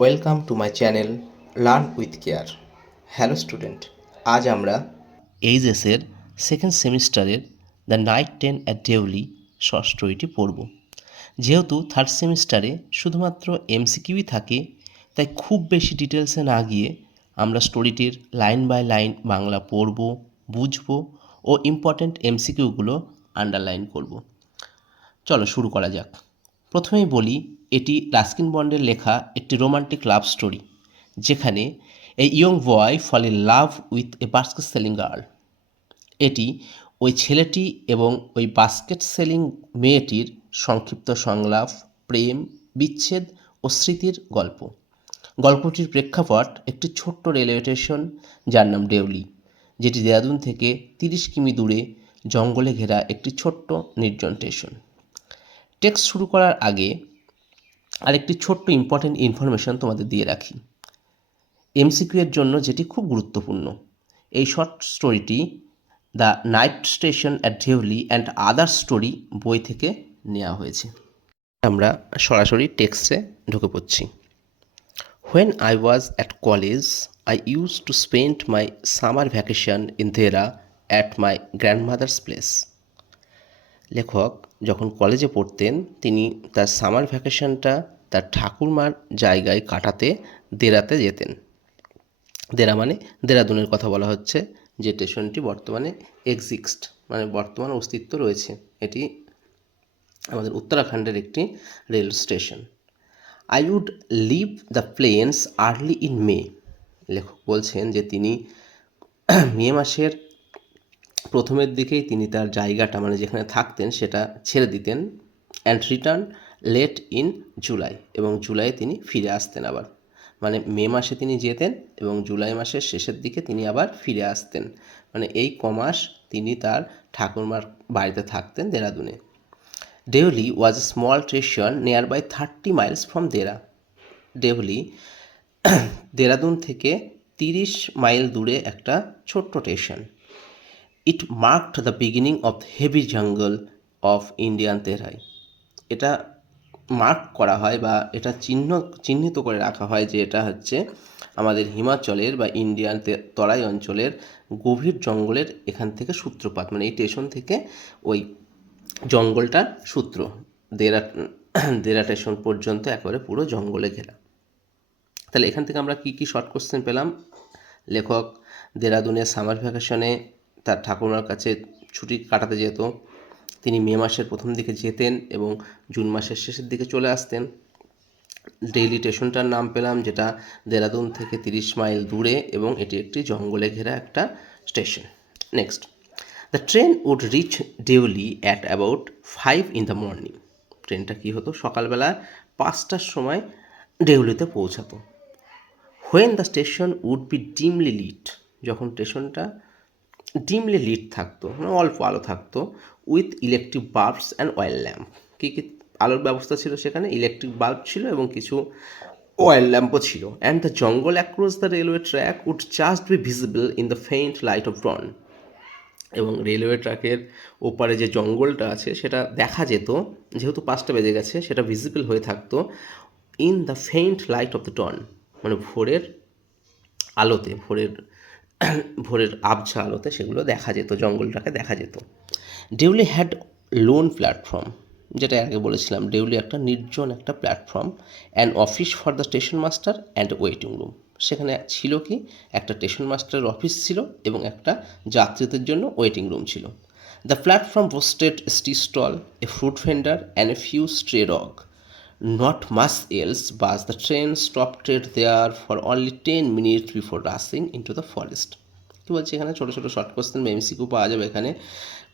Welcome to my channel learn with care. Hello student, আজ আমরা এইচএসের সেকেন্ড সেমিস্টারের the night train at Deoli short স্টোরিটি পড়ব। যেহেতু থার্ড সেমিস্টারে শুধুমাত্র এমসিকিউই থাকে, তাই খুব বেশি ডিটেলসে না গিয়ে আমরা স্টোরিটির লাইন বাই লাইন বাংলা পড়ব, বুঝব ও ইম্পর্ট্যান্ট এমসিকিউগুলো আন্ডারলাইন করব। চলো শুরু করা যাক। প্রথমেই বলি, এটি রাস্কিন বন্ডের লেখা একটি রোমান্টিক লাভ স্টোরি, যেখানে a young boy fall in love with a basket selling girl. এটি ওই ছেলেটি এবং ওই বাস্কেট সেলিং মেয়েটির সংক্ষিপ্ত সংলাপ, প্রেম, বিচ্ছেদ ও স্মৃতির গল্প। গল্পটির প্রেক্ষাপট একটি ছোট্ট রেলওয়ে স্টেশন যার নাম ডেউলি, যেটি দেরাদুন থেকে 30 কিমি দূরে জঙ্গলে ঘেরা একটি ছোট্ট নির্জন স্টেশন। টেক্সট শুরু করার আগে আরেকটি ছোট্ট ইম্পর্টেন্ট ইনফরমেশন তোমাদের দিয়ে রাখি, এমসিকিউ এর জন্য, যেটি খুব গুরুত্বপূর্ণ। এই শর্ট স্টোরিটি the night station at Deoli and other story বই থেকে নেওয়া হয়েছে। আমরা সরাসরি টেক্সটে ঢুকে পড়ছি। When I was at college, I use to spend my summer vacation in Dehra at my grandmother's place. লেখক যখন কলেজে পড়তেন, তিনি তার সামার ভ্যাকেশনটা তার ঠাকুরমার জায়গায় কাটাতে দেরাতে যেতেন। দেরা মানে দেরাদুনের কথা বলা হচ্ছে, যে স্টেশনটি বর্তমানে এক্সিস্ট মানে বর্তমান অস্তিত্ব রয়েছে। এটি আমাদের উত্তরাখণ্ডের একটি rail station. I would leave the plains early in May. লেখক বলছেন যে তিনি মে মাসের প্রথমের দিকেই তিনি তার জায়গাটা মানে যেখানে থাকতেন সেটা ছেড়ে দিতেন, and return late in July, এবং জুলাইয়ে তিনি ফিরে আসতেন আবার। মানে মে মাসে তিনি যেতেন এবং জুলাই মাসের শেষের দিকে তিনি আবার ফিরে আসতেন। মানে এই কমাস তিনি তার ঠাকুরমার বাড়িতে থাকতেন দেরাদুনে। Deoli was a small station near by 30 miles from Dehra. Deoli Dehradun থেকে 30 মাইল দূরে একটা ছোট্ট স্টেশন। It marked the beginning of heavy jungle of Indian Terai. এটা মার্ক করা হয় বা এটা চিহ্নিত করে রাখা হয় যে এটা হচ্ছে আমাদের হিমাচলের বা ইন্ডিয়ান তরাই অঞ্চলের গভীর জঙ্গলের এখান থেকে সূত্রপাত, মানে এই স্টেশন থেকে ওই জঙ্গলটার সূত্র। দেরা দেরা স্টেশন পর্যন্ত একেবারে পুরো জঙ্গলে ঘেরা। তাহলে এখান থেকে আমরা কি শর্ট কোশ্চেন পেলাম? লেখক দেরাদুনের সামার ভ্যাকেশনে তার ঠাকুরমার কাছে ছুটি কাটাতে যেত। তিনি মে মাসের প্রথম দিকে যেতেন এবং জুন মাসের শেষের দিকে চলে আসতেন। ডেইলি স্টেশনটার নাম পেলাম, যেটা দেরাদুন থেকে 30 মাইল দূরে এবং এটি একটি জঙ্গলে ঘেরা একটা station. Next, the train would reach Deoli at about 5 in the morning. ট্রেনটা কী হতো, সকালবেলা 5টার সময় ডেউলিতে পৌঁছাতো। When the station would be dimly lit, যখন স্টেশনটা ডিমলি লিট থাকতো মানে অল্প আলো থাকতো, with electric bulbs and oil lamp. কী কী আলোর ব্যবস্থা ছিল সেখানে? ইলেকট্রিক বাল্ব ছিল এবং কিছু অয়েল ল্যাম্পও ছিল। And the jungle across the railway track would just be visible in the faint light of dawn. এবং রেলওয়ে ট্র্যাকের ওপারে যে জঙ্গলটা আছে সেটা দেখা যেত, যেহেতু 5টা বেজে গেছে, সেটা ভিজিবল হয়ে থাকতো in the faint light of the dawn, মানে ভোরের আলোতে, ভোরের আবছা আলোতে সেগুলো দেখা যেত, জঙ্গলটাকে দেখা যেত। ডেউলি হ্যাড লোন প্ল্যাটফর্ম, যেটা আগে বলেছিলাম, ডেউলি একটা নির্জন একটা platform, and office for the station master and waiting room. সেখানে ছিল কি, একটা স্টেশন মাস্টারের অফিস ছিল এবং একটা যাত্রীদের জন্য ওয়েটিং রুম ছিল। The platform hosted a tea stall, a fruit vendor and a few stray dog. Not much else, but the train stopped there for only 10 minutes before rushing into the forest. কী বলছে এখানে? ছোটো ছোটো short question বা MCQ পাওয়া যাবে এখানে।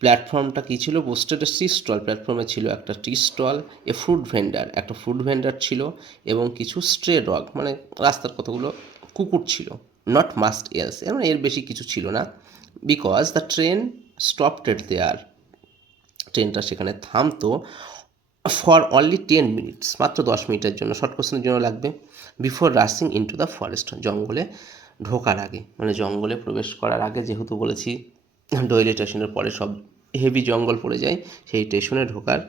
প্ল্যাটফর্মটা কী ছিল? বোস্টেড টি স্টল, প্ল্যাটফর্মে ছিল একটা tea stall, a fruit vendor, একটা ফ্রুট ভেন্ডার ছিল, এবং কিছু স্ট্রে ডগ মানে রাস্তার কতগুলো কুকুর ছিল। নট মাস্ট এলস, মানে এর বেশি কিছু ছিল না। বিকজ দ্য ট্রেন স্টপটেড দেয়ার, ট্রেনটা সেখানে থামতো ফর অনলি 10 মিনিটস, মাত্র 10 মিনিটের জন্য। শর্ট কোশ্চেনের জন্য লাগবে before rushing into the forest, জঙ্গলে ঢোকার আগে, মানে জঙ্গলে প্রবেশ করার আগে, যেহেতু বলেছি ডয়েলি স্টেশনের পরে সব হেভি জঙ্গল পড়ে যায়, সেই স্টেশনে ঢোকার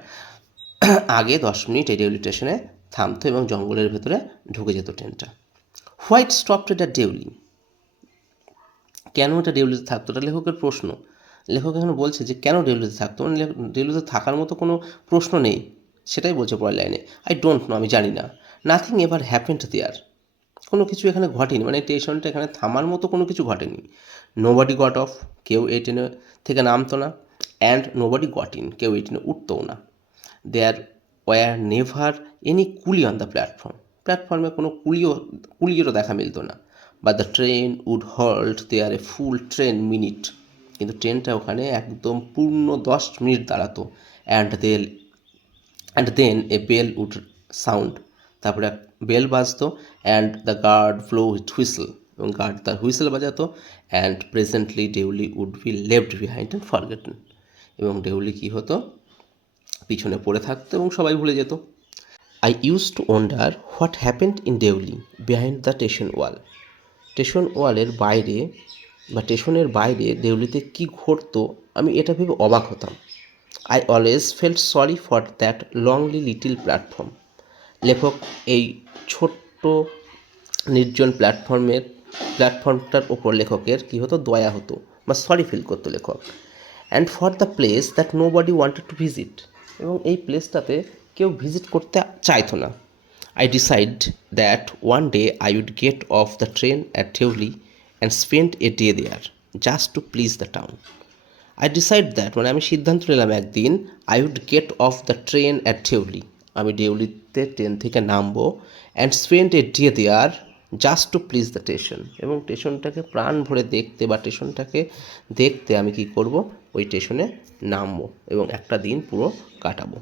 আগে 10 মিনিট এই ডেউলি স্টেশনে থামতো এবং জঙ্গলের ভেতরে ঢুকে যেত ট্রেনটা। হোয়াইট স্টপড এট ডেউলি, কেন এটা ডেউলিতে থাকতো, এটা লেখকের প্রশ্ন। লেখক এখানে বলছে যে কেন ডেউলিতে থাকতো, মানে ডেউলিতে থাকার মতো কোনো প্রশ্ন নেই, সেটাই বলছে পরের লাইনে। আই ডোন্ট নো, আমি জানি না। নাথিং এভার হ্যাপেন্ড দেয়ার, কোনো কিছু এখানে ঘটেনি, মানে স্টেশনটা এখানে থামার মতো কোনো কিছু ঘটেনি। নোবডি গট অফ, কেউ এই ট্রেনে থেকে নামতো না। অ্যান্ড নোবডি গট ইন, কেউ এই ট্রেনে উঠতও না। There were never any coolie on the platform, প্ল্যাটফর্মে কোনো কুলিয়েরও দেখা মিলত না। But the train would halt there a full ten minute, কিন্তু ট্রেনটা ওখানে একদম পূর্ণ 10 মিনিট দাঁড়াতো। And then a bell would sound, তারপরে বেল বাজতো। And the guard blow whistle, এবং গার্ড তার হুইসেল বাজাতো। And presently Deoli would be left behind and forgotten, এবং ডেউলি কী হতো, পিছনে পড়ে থাকতো এবং সবাই ভুলে যেত। I use to wonder what happened in Deoli behind the station wall, station ওয়ালের বাইরে বা স্টেশনের বাইরে ডেউলিতে কী ঘটতো আমি এটা ভেবে অবাক হতাম। I always felt sorry for that লংলি little platform, লেখক এই ছোট্ট নির্জন প্ল্যাটফর্মটার ওপর লেখকের কী হতো, দয়া হতো বা সরি ফিল করতো লেখক। And for the place that nobody wanted to visit, এবং এই প্লেসটাতে কেউ ভিজিট করতে চাইতো না। I decide that one day I would get off the train at Deoli and spend a day there just to please the town. I decide that, মানে আমি সিদ্ধান্ত নিলাম একদিন, I would get off the train at Deoli, আমি ডেউলিতে train থেকে নামবো, and spend a day there just to please the station, এবং স্টেশনটাকে প্রাণ ভরে দেখতে বা স্টেশনটাকে দেখতে আমি কি করব, ওই স্টেশনে নামবো এবং একটা দিন পুরো কাটাবো।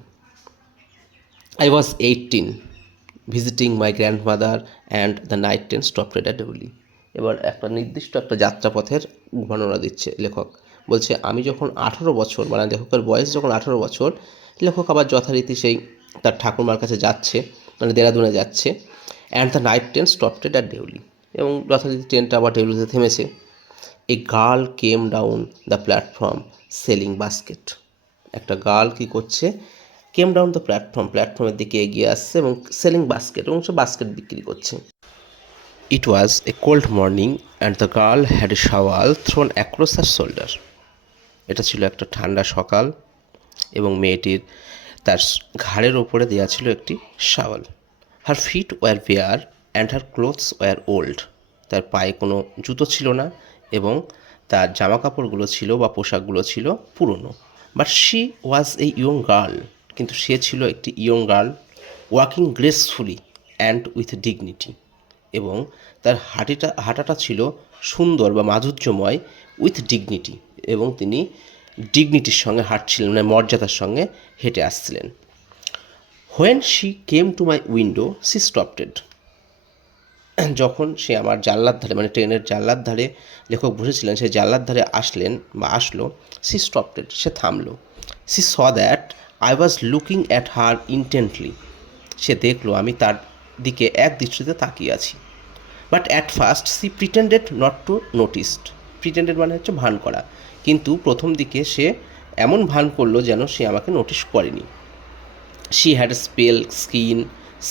I was 18 visiting my grandmother and the night train stopped at Deoli, এবার একটা নির্দিষ্ট একটা যাত্রাপথের বর্ণনা দিচ্ছে লেখক। বলছে আমি যখন 18 বছর, মানে লেখকের বয়স যখন 18 বছর, লেখক আবার যথারীতি সেই তার ঠাকুরমার কাছে যাচ্ছে, মানে দেরাদুনে যাচ্ছে। And the night train stopped at Deoli, এবং যথারীতি ট্রেনটা আবার ডেউলিতে থেমেছে। A girl came down the platform selling basket, একটা গার্ল কী করছে, কেম ডাউন দ্য প্ল্যাটফর্মের দিকে এগিয়ে আসছে এবং সেলিং বাস্কেট, এবং সে বাস্কেট বিক্রি করছে। It was a cold morning and the girl had a shawl thrown across her shoulder, এটা ছিল একটা ঠান্ডা সকাল এবং মেয়েটির তার ঘাড়ের ওপরে দেওয়া ছিল একটি shawl. Her feet were bare and her clothes were old, তার পায়ে কোনো জুতো ছিল না এবং তার জামা কাপড়গুলো ছিল বা পোশাকগুলো ছিল পুরনো। But she was a young girl, কিন্তু সে ছিল একটি young girl. Walking gracefully and with dignity, এবং তার হাঁটাটা ছিল সুন্দর বা মাধুর্যময়, উইথ ডিগনিটি, এবং তিনি ডিগনিটির সঙ্গে হাঁটছিলেন, মানে মর্যাদার সঙ্গে হেঁটে আসছিলেন। When she came to my window she stopped, যখন সে আমার জানলার ধারে, মানে ট্রেনের জানলার ধারে লেখক বসেছিলেন, সেই জানলার ধারে আসলো, সি স্টপটেড, সে থামলো। She saw that I was looking at her intently, সে দেখলো আমি তার দিকে এক দৃষ্টিতে তাকিয়ে আছি। But at first she pretended not to noticed, pretended মানে হচ্ছে ভান করা, কিন্তু প্রথম দিকে সে এমন ভান করলো যেন সে আমাকে নোটিস করেনি। She had a pale skin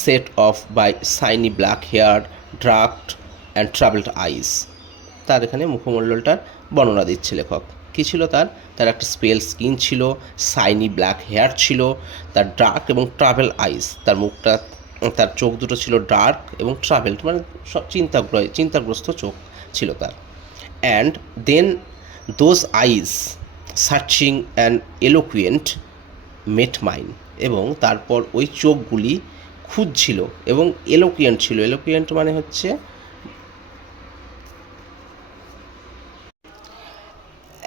set off by shiny black hair, dark and troubled eyes, তার এখানে মুখমণ্ডলটার বর্ণনা দিচ্ছে লেখক। কী ছিল তার একটা স্পেল স্কিন ছিল, শাইনি ব্ল্যাক হেয়ার ছিল, তার ডার্ক এবং ট্রাভেল আইস, তার চোখ দুটো ছিল ডার্ক এবং ট্রাভেলড মানে সব চিন্তাগ্রস্ত চোখ ছিল তার। And then those eyes searching and eloquent met mine, এবং তারপর ওই চোখগুলি খুঁজছিল এবং এলোকুয়েন্ট ছিল, এলোকুয়েন্ট মানে হচ্ছে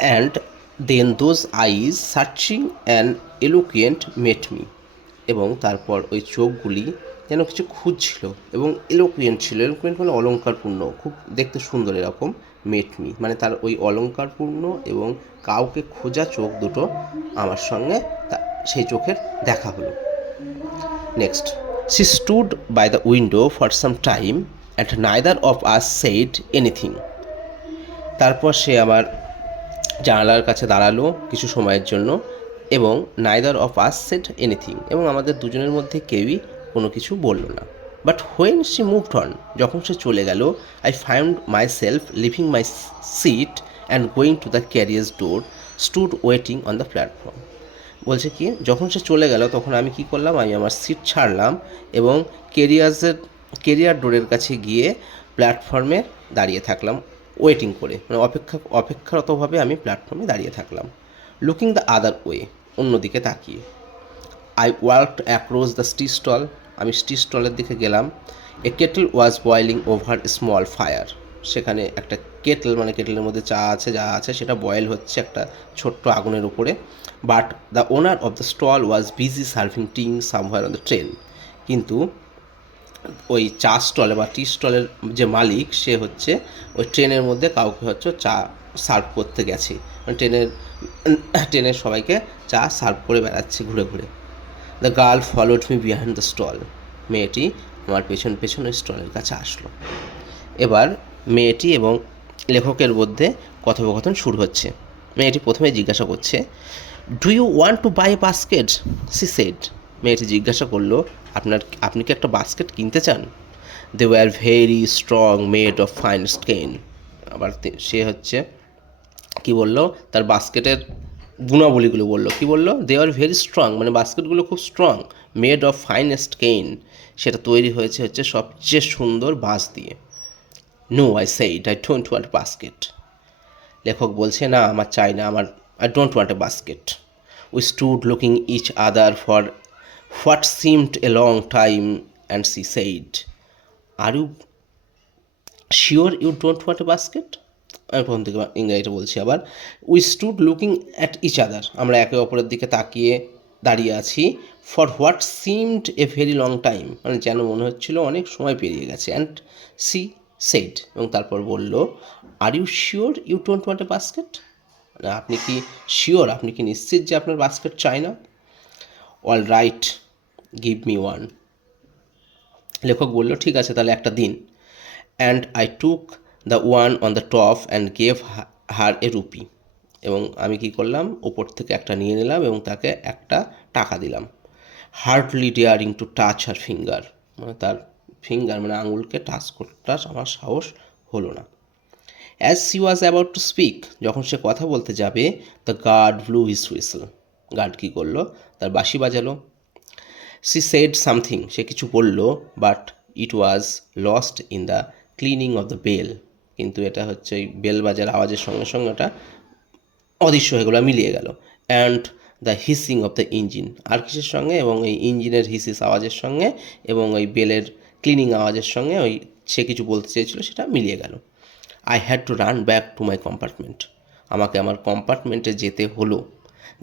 and then those eyes searching and eloquent met me, এবং তারপর ওই চোখগুলি যেন কিছু খুঁজছিল এবং এলোকুয়েন্ট ছিল, এলোকুয়েন্ট মানে অলঙ্কারপূর্ণ, খুব দেখতে সুন্দর এরকম। মেট মি মানে তার ওই অলঙ্কারপূর্ণ এবং কাউকে খোঁজা চোখ দুটো আমার সঙ্গে সেই চোখের দেখা হলো। Next, she stood by the window for some time and neither of us said anything, তারপর সে আমার জানালার কাছে দাঁড়ালো কিছু সময়ের জন্য, এবং neither of us said anything, এবং আমাদের দুজনের মধ্যে কেউই কোনো কিছু বলল না। But when she moved on, যখন সে চলে গেল, I found myself leaving my seat and going to the carriers door, stood waiting on the platform. বলছে কি, যখন সে চলে গেল তখন আমি কি করলাম, আমি আমার সিট ছাড়লাম এবং কেরিয়ার ডোরের কাছে গিয়ে প্ল্যাটফর্মে দাঁড়িয়ে থাকলাম, ওয়েটিং করে, মানে অপেক্ষারতভাবে আমি প্ল্যাটফর্মে দাঁড়িয়ে থাকলাম। লুকিং দ্য আদার ওয়ে, অন্যদিকে তাকিয়ে। I walked across the tea stall, আমি টি স্টলের দিকে গেলাম। A kettle was boiling over small fire, সেখানে একটা কেটল, মানে কেটলের মধ্যে চা আছে, যা আছে সেটা বয়েল হচ্ছে একটা ছোট্ট আগুনের উপরে। But the owner of the stall was busy serving tea somewhere on the train, কিন্তু ওই চা স্টলে বা টি স্টলের যে মালিক, সে হচ্ছে ওই ট্রেনের মধ্যে কাউকে হচ্ছে চা সার্ভ করতে গেছে, মানে ট্রেনের সবাইকে চা সার্ভ করে বেড়াচ্ছে ঘুরে ঘুরে। The girl followed me behind the stall, মেয়েটি আমার পেছন পেছন ওই স্টলের কাছে আসলো। এবার মেয়েটি এবং লেখকের মধ্যে কথোপকথন শুরু হচ্ছে। মেয়েটি প্রথমে জিজ্ঞাসা করছে, do you want to buy a basket, she said. মেয়েটি জিজ্ঞাসা করলো, আপনি কি একটা বাস্কেট কিনতে চান? They were very strong, made of fine cane. আবার সে হচ্ছে কি বললো, তার বাস্কেটের গুণাবলীগুলো বললো। কি বললো? দে আর ভেরি স্ট্রং, মানে বাস্কেটগুলো খুব strong, made of finest cane, সেটা তৈরি হয়েছে হচ্ছে সবচেয়ে সুন্দর বাঁশ দিয়ে। No, I said, I don't want basket. লেখক বলছে, না আমার চাই না, I don't want a basket. We stood looking each other for what seemed a long time and she said, are you sure you don't want a basket? আমি প্রথম থেকে ইংরেজিটা বলছি আবার। We stood looking at each other, আমরা একে অপরের দিকে তাকিয়ে দাঁড়িয়ে আছি। For what seemed a very long time, মানে যেন মনে হচ্ছিল অনেক সময় পেরিয়ে গেছে। অ্যান্ড সি সেড, এবং তারপর বলল, are you sure you don't want a basket, মানে আপনি কি শিওর, আপনি কি নিশ্চিত যে আপনার বাস্কেট চাই না? All right, give me one. লেখক বলল, ঠিক আছে তাহলে একটা দিন। And I took the one on the top and gave her A rupee, এবং আমি কি করলাম, ওপর থেকে একটা নিয়ে নিলাম এবং তাকে একটা টাকা দিলাম। Hardly daring to touch her finger, মানে তার ফিঙ্গার মানে আঙুলকে টাচ করতে আমার সাহস হলো না। As she was about to speak, যখন সে কথা বলতে যাবে, the guard blew his whistle, গার্ড কী করলো, তার বাঁশি বাজালো। সি সেড সামথিং, সে কিছু বলল, but it was lost in the clanging of the bell, কিন্তু এটা হচ্ছে ওই বেল বাজার আওয়াজের সঙ্গে সঙ্গে ওটা অদৃশ্য হয়ে গেলো, মিলিয়ে গেল। And the hissing of the engine, আর কিসের সঙ্গে, এবং এই ইঞ্জিনের হিসিস আওয়াজের সঙ্গে এবং ওই বেলের ক্লিনিং আওয়াজের সঙ্গে ওই সে কিছু বলতে চেয়েছিল সেটা মিলিয়ে গেল। I had to run back to my compartment, আমাকে আমার কম্পার্টমেন্টে যেতে হলো।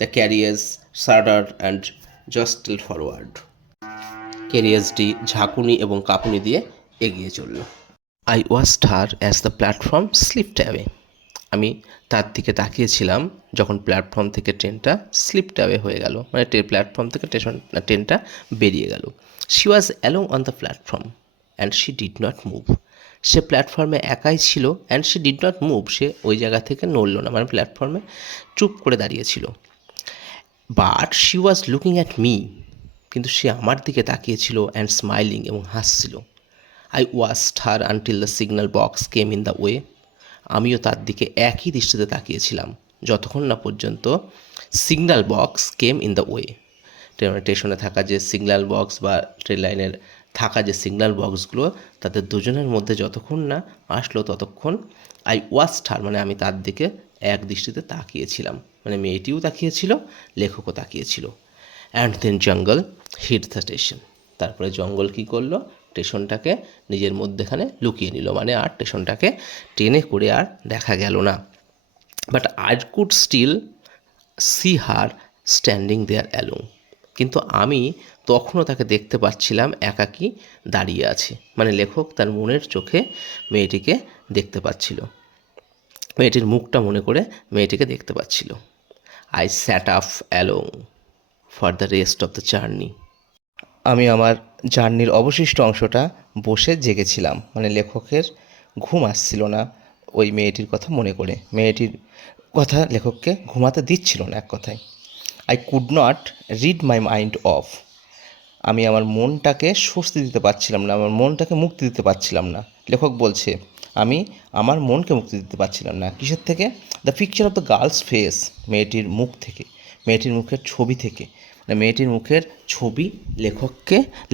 দ্য ক্যারিয়ার্স শার্ডার অ্যান্ড জাস্টেল ফরওয়ার্ড, ক্যারিয়ার্সটি ঝাঁকুনি এবং কাঁপুনি দিয়ে এগিয়ে চলল। I watched her as the platform slipped away, আমি তার দিকে তাকিয়েছিলাম যখন প্ল্যাটফর্ম থেকে ট্রেনটা স্লিপড অ্যাওয়ে হয়ে গেল, মানে প্ল্যাটফর্ম থেকে ট্রেনটা বেরিয়ে গেল। She was alone on the platform and she did not move, সে প্ল্যাটফর্মে একাই ছিল। And she did not move, সে ওই জায়গা থেকে নড়ল না, মানে প্ল্যাটফর্মে চুপ করে দাঁড়িয়েছিল। But she was looking at me, কিন্তু সে আমার দিকে তাকিয়েছিল, অ্যান্ড স্মাইলিং, এবং হাসছিল। I watched her until the signal box came in the way, আমিও তার দিকে একই দৃষ্টিতে তাকিয়েছিলাম যতক্ষণ না পর্যন্ত signal box came in the way, স্টেশনে থাকা যে সিগন্যাল বক্স বা ট্রেন লাইনের থাকা যে সিগন্যাল বক্সগুলো, তাদের দুজনের মধ্যে যতক্ষণ না আসলো ততক্ষণ আই ওয়াচড হার, মানে আমি তার দিকে এক দৃষ্টিতে তাকিয়েছিলাম, মানে মেয়েটিও তাকিয়েছিল, লেখকও তাকিয়েছিল। অ্যান্ড দেন জঙ্গল হিট দ্য স্টেশন, তারপরে জঙ্গল কী করলো, স্টেশনটাকে নিজের মধ্যেখানে লুকিয়ে নিল, মানে আর স্টেশনটাকে ট্রেনে করে আর দেখা গেল না। But I could still see her standing there alone, কিন্তু আমি তখনও তাকে দেখতে পাচ্ছিলাম একাকী দাঁড়িয়ে আছে, মানে লেখক তার মনের চোখে মেয়েটিকে দেখতে পাচ্ছিল, মেয়েটির মুখটা মনে করে মেয়েটিকে দেখতে পাচ্ছিল। I sat up alone for the rest of the journey, আমি আমার জার্নির অবশিষ্ট অংশটা বসে জেগেছিলাম, মানে লেখকের ঘুম আসছিল না ওই মেয়েটির কথা মনে করে, মেয়েটির কথা লেখককে ঘুমাতে দিচ্ছিল না এক কথায়। I could not read my mind of, আমি আমার মনটাকে স্বস্তি দিতে পারছিলাম না, আমার মনটাকে মুক্তি দিতে পারছিলাম না। লেখক বলছে আমি আমার মনকে মুক্তি দিতে পারছিলাম না। কিসের থেকে? The picture of the girls face, মেয়েটির মুখ থেকে, মেয়েটির মুখের ছবি থেকে। মানে মেয়েটির মুখের ছবি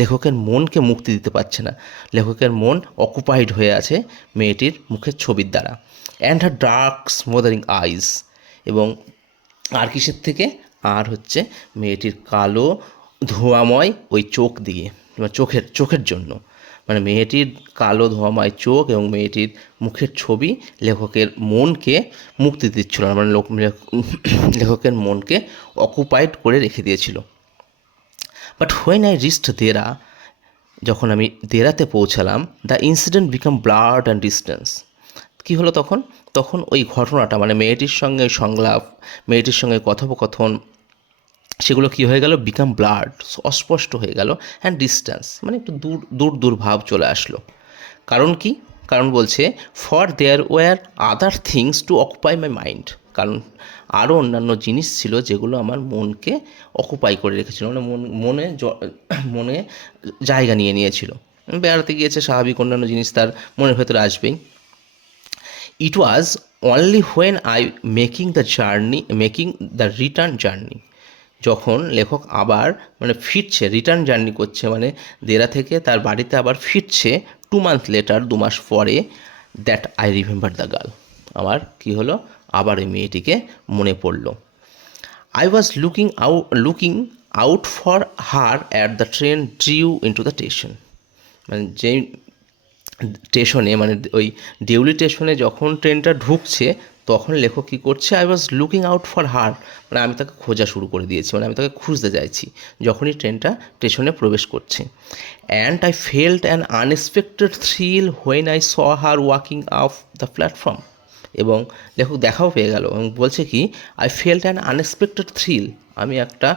লেখকের মনকে মুক্তি দিতে পারছে না। লেখকের মন অকুপাইড হয়ে আছে মেয়েটির মুখের ছবির দ্বারা। অ্যান্ড হার ডার্ক স্মোদারিং আইস, এবং আর কিসের থেকে? আর হচ্ছে মেয়েটির কালো ধোঁয়াময় ওই চোখ দিয়ে, চোখের জন্য। মানে মেয়েটির কালো ধোঁয়াময় চোখ এবং মেয়েটির মুখের ছবি লেখকের মনকে মুক্তি দিচ্ছিল না, মানে লেখকের মনকে অকুপাইড করে রেখে দিয়েছিল। But when I reached Dehra, যখন আমি দেরাতে পৌঁছালাম, the incident became blurred and distance. কী হলো তখন? তখন ওই ঘটনাটা, মানে মেয়েটির সঙ্গে সংলাপ, মেয়েটির সঙ্গে কথোপকথন, সেগুলো কী হয়ে গেল? বিকাম ব্লাড, অস্পষ্ট হয়ে গেল, অ্যান্ড ডিস্টেন্স, মানে একটু দূর ভাব চলে আসলো। কারণ কি? কারণ বলছে for there were other things to occupy my mind, কারণ আরও অন্যান্য জিনিস ছিল যেগুলো আমার মনকে অকুপাই করে রেখেছিল, মানে মনে জায়গা নিয়ে নিয়েছিল। বেড়াতে গিয়েছে, স্বাভাবিক অন্যান্য জিনিস তার মনের ভেতরে আসবেই। It was only when I making the return journey, যখন লেখক আবার মানে ফিরছে, রিটার্ন জার্নি করছে, মানে দেরা থেকে তার বাড়িতে আবার ফিরছে 2 months লেটার, 2 মাস পরে, that I remember the girl, আমার কী হলো? আবার ওই মেয়েটিকে মনে পড়লো। I was looking out for her at the train drew into the station, মানে যেই স্টেশনে, মানে ওই দেউলি স্টেশনে যখন ট্রেনটা ঢুকছে, তখন লেখক কী করছে? I was looking out for her, মানে আমি তাকে খোঁজা শুরু করে দিয়েছি, মানে আমি তাকে খুঁজতে চাইছি যখনই ট্রেনটা স্টেশনে প্রবেশ করছে। And I felt an unexpected thrill when I saw her walking of the platform, এবং লেখক দেখাও পেয়ে গেল এবং বলছে কি, I felt an unexpected thrill, আমি একটা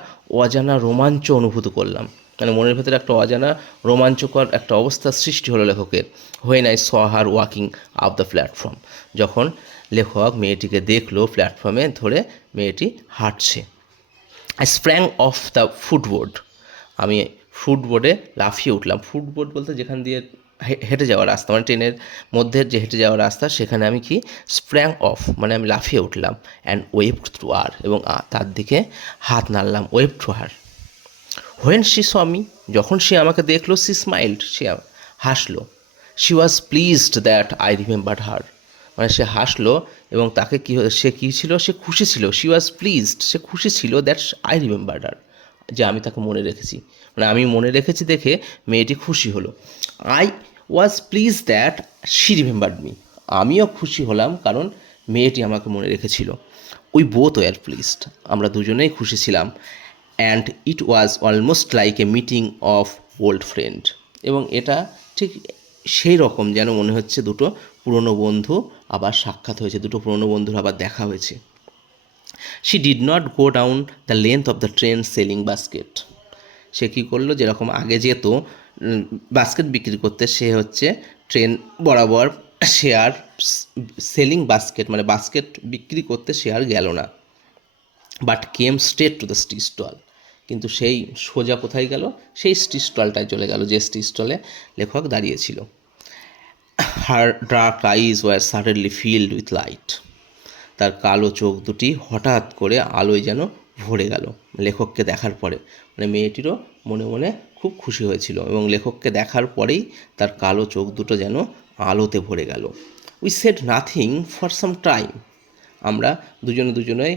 অজানা রোমাঞ্চ অনুভূত করলাম, মানে মনের ভেতরে একটা অজানা রোমাঞ্চকর একটা অবস্থার সৃষ্টি হলো লেখকের। When I saw her walking up the platform, যখন লেখক মেয়েটিকে দেখলো প্ল্যাটফর্মে ধরে মেয়েটি হাঁটছে। আই স্প্র্যাং অফ দ্য ফুটবোর্ড, আমি ফুটবোর্ডে লাফিয়ে উঠলাম। ফুটবোর্ড বলতে যেখান দিয়ে হেঁটে যাওয়ার রাস্তা, মানে ট্রেনের মধ্যে যে হেঁটে যাওয়ার রাস্তা, সেখানে আমি কি স্প্র্যাং অফ, মানে আমি লাফিয়ে উঠলাম। অ্যান্ড ওয়েভ টু আর, এবং তার দিকে হাত নাড়লাম, wave to her. When she saw me, যখন সে আমাকে দেখলো, সি স্মাইল্ড, সে হাসলো। She was pleased that I remembered her, মানে সে হাসলো এবং তাকে সে কী ছিল? সে খুশি ছিল। শি ওয়াজ প্লিজড, সে খুশি ছিল, দ্যাট আই রিমেম্বার্ড হার, যে আমি তাকে মনে রেখেছি, মানে আমি মনে রেখেছি দেখে মেয়েটি খুশি হলো। I was please that she remembered me, আমিও খুশি হলাম কারণ মেয়েটি আমাকে মনে রেখেছিল। উই বোথ ওয়ার প্লিজড, আমরা দুজনেই খুশি ছিলাম। And it was almost like a meeting of old friend, এবং এটা ঠিক সেই রকম যেন মনে হচ্ছে দুটো পুরনো বন্ধু আবার সাক্ষাৎ হয়েছে, দুটো পুরনো বন্ধুর আবার দেখা হয়েছে। She did not go down the length of the train selling basket, সে কী করলো? যেরকম আগে যেত বাস্কেট বিক্রি করতে, সে হচ্ছে ট্রেন বরাবর সে আর সেলিং বাস্কেট, মানে বাস্কেট বিক্রি করতে সে আর গেল না। But came straight to the tea stall, কিন্তু সেই সোজা কোথায় গেল? সেই টি স্টলটায় চলে গেল, যে টি স্টলে লেখক দাঁড়িয়েছিল। Her dark eyes were suddenly filled with light, তার কালো চোখ দুটি হঠাৎ করে আলোয় যেন ভরে গেল লেখককে দেখার পরে, মানে মেয়েটিরও মনে মনে খুব খুশি হয়েছিল এবং লেখককে দেখার পরেই তার কালো চোখ দুটো যেন আলোতে ভরে গেল। We sat nothing for some time, আমরা দুজনে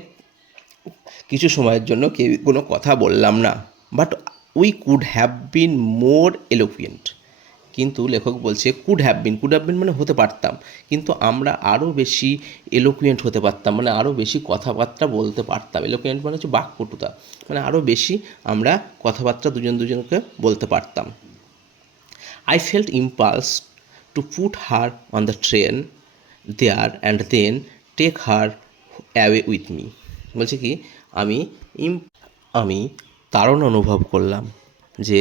কিছু সময়ের জন্য কেউ কোনো কথা বললাম না। But we could have been more eloquent, কিন্তু লেখক বলছে কুড হ্যাভ বিন মানে হতে পারতাম, কিন্তু আমরা আরও বেশি এলোকুয়েন্ট হতে পারতাম, মানে আরও বেশি কথাবার্তা বলতে পারতাম। এলোকুয়েন্ট মানে হচ্ছে বাকপটুতা, মানে আরও বেশি আমরা কথাবার্তা দুজনকে বলতে পারতাম। I felt impulse to put her on the train there and then take her away with me, বলছে কি আমি তাড়না অনুভব করলাম যে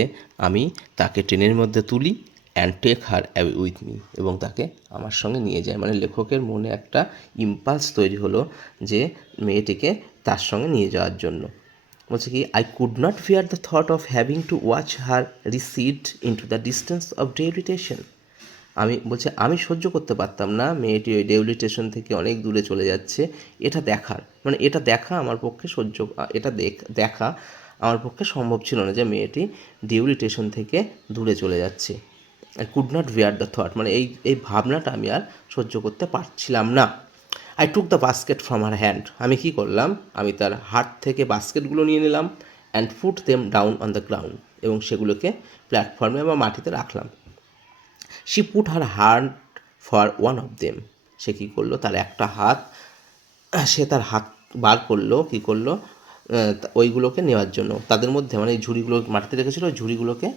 আমি তাকে ট্রেনের মধ্যে তুলি, and take her away with me, এবং তাকে আমার সঙ্গে নিয়ে যায়। মানে লেখকের মনে একটা ইম্পালস তৈরি হলো যে মেয়েটিকে তার সঙ্গে নিয়ে যাওয়ার জন্য। বলছে কি, I could not fear the thought of having to watch her recede into the distance of Deoli station. আমি সহ্য করতে পারতাম না মেয়েটি ওই ডেউলিটেশন থেকে অনেক দূরে চলে যাচ্ছে। এটা দেখা আমার পক্ষে দেখা আমার পক্ষে সম্ভব ছিল না যে মেয়েটি ডেউলিটেশন থেকে দূরে চলে যাচ্ছে। I could not bear the thought, মানে এই ভাবনাটা আমি আর সহ্য করতে পারছিলাম না। I took the basket from her hand, আমি কী করলাম, আমি তার হাত থেকে বাস্কেটগুলো নিয়ে নিলাম, and put them down on the ground, এবং সেগুলোকে প্ল্যাটফর্মে বা মাটিতে রাখলাম। She put her hand for one of them, সে কী করলো, তার হাত বার করলো, কী করলো, ওইগুলোকে নেওয়ার জন্য, তাদের মধ্যে মানে এই ঝুড়িগুলো মাটিতে রেখেছিল, ওই ঝুড়িগুলোকে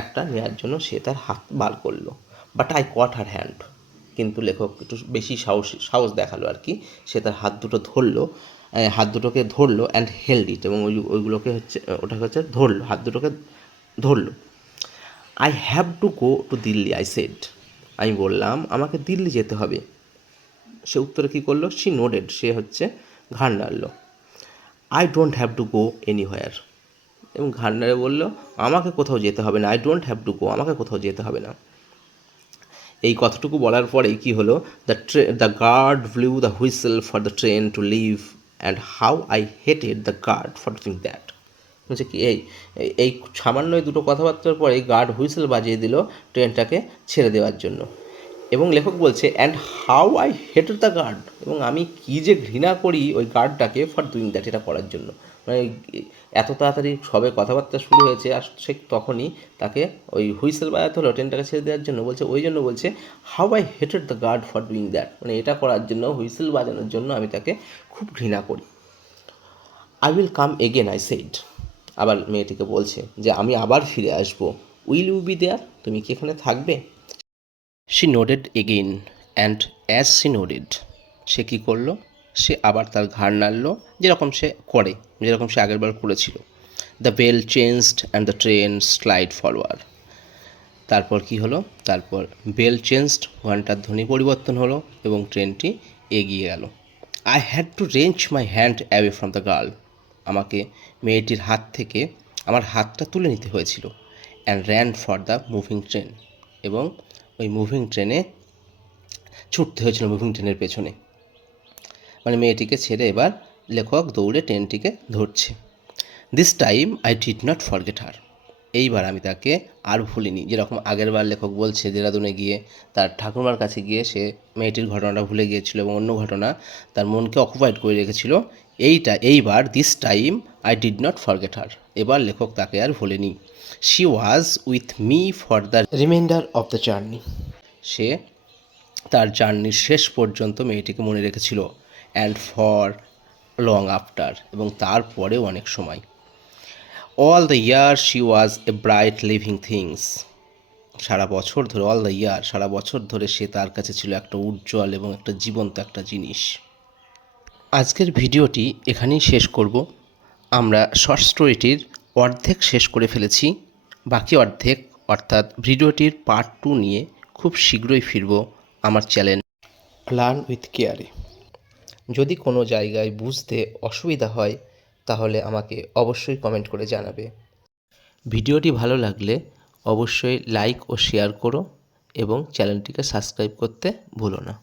একটা নেওয়ার জন্য সে তার হাত বার করলো। But I caught her hand, কিন্তু লেখক একটু বেশি সাহস দেখালো আর কি। সে তার হাত দুটোকে ধরলো অ্যান্ড হেল্ড ইট, এবং ওটাকে হচ্ছে ধরলো, হাত দুটোকে ধরলো। I have to go to Delhi, I said, আমি বললাম আমাকে দিল্লি যেতে হবে। সে উত্তরে কী করলো, শি নোডেড, সে ঘাড় নাড়ল। I don't have to go anywhere, এবং ঘাড় নাড়ে বলল আমাকে কোথাও যেতে হবে না। I don't have to go, আমাকে কোথাও যেতে হবে না। এই কথাটুকু বলার পরেই কী হলো, the guard blew the whistle for the train to leave, and how I hated the guard for doing that. বলছে কি, এই সামান্য দুটো কথাবার্তার পরে গার্ড হুইসেল বাজিয়ে দিল ট্রেনটাকে ছেড়ে দেওয়ার জন্য। এবং লেখক বলছে and how I hated the guard, এবং আমি কী যে ঘৃণা করি ওই গার্ডটাকে ফর ডুইং দ্যাট, এটা করার জন্য। মানে এত তাড়াতাড়ি সবে কথাবার্তা শুরু হয়েছে আর সে তখনই তাকে ওই হুইসেল বাজাতে হলো ট্রেনটাকে ছেড়ে দেওয়ার জন্য। ওই জন্য বলছে how I hated the guard for doing that, মানে এটা করার জন্য, হুইসেল বাজানোর জন্য আমি তাকে খুব ঘৃণা করি। I will come again, I said, আবার মেয়েটিকে বলছে যে আমি আবার ফিরে আসবো। উইল ইউ বি দেয়ার, তুমি কি এখানে থাকবে? She nodded again, and as she nodded, সে কী করলো, সে আবার তার ঘাড় নাড়ল, যেরকম সে আগেরবার করেছিল। The bell changed and the train slide forward, তারপর কি হলো, তারপর বেল চেঞ্জড, ঘন্টার ধ্বনি পরিবর্তন হলো এবং ট্রেনটি এগিয়ে গেল। I had to wrench my hand away from the girl, আমাকে মেয়েটির হাত থেকে আমার হাতটা তুলে নিতে হয়েছিল। And ran for the moving train, এবং ওই মুভিং ট্রেনে ছুটতে হয়েছিল, মুভিং ট্রেনের পেছনে। মানে মেয়েটিকে ছেড়ে এবার লেখক দৌড়ে ট্রেনটিকে ধরছে। This time I did not forget her, এইবার আমি তাকে আর ভুলিনি। যেরকম আগেরবার লেখক বলছে দেরাদুনে গিয়ে তার ঠাকুরমার কাছে গিয়ে সে মেয়েটির ঘটনাটা ভুলে গিয়েছিল এবং অন্য ঘটনা তার মনকে অকুপাইড করে রেখেছিল। এইবার this time I did not forget her, এবার লেখক তাকে আর ভোলেনি। She was with me for the reminder of the journey, সে তার জার্নির শেষ পর্যন্ত মেয়েটিকে মনে রেখেছিল। অ্যান্ড ফর লং আফটার, এবং তারপরেও অনেক সময়। All the year she was a bright living things, সারা বছর ধরে সে তার কাছে ছিল একটা উজ্জ্বল এবং একটা জীবন্ত একটা জিনিস। আজকের ভিডিওটি এখানেই শেষ করব। আমরা শর্ট স্টোরিটির অর্ধেক শেষ করে ফেলেছি, বাকি অর্ধেক অর্থাৎ ভিডিওটির পার্ট 2 নিয়ে খুব শীঘ্রই ফিরব আমার চ্যানেল লার্ন উইথ কেয়ারে। যদি কোনো জায়গায় বুঝতে অসুবিধা হয় তাহলে আমাকে অবশ্যই কমেন্ট করে জানাবে। ভিডিওটি ভালো লাগলে অবশ্যই লাইক ও শেয়ার করো এবং চ্যানেলটিকে সাবস্ক্রাইব করতে ভুলো না।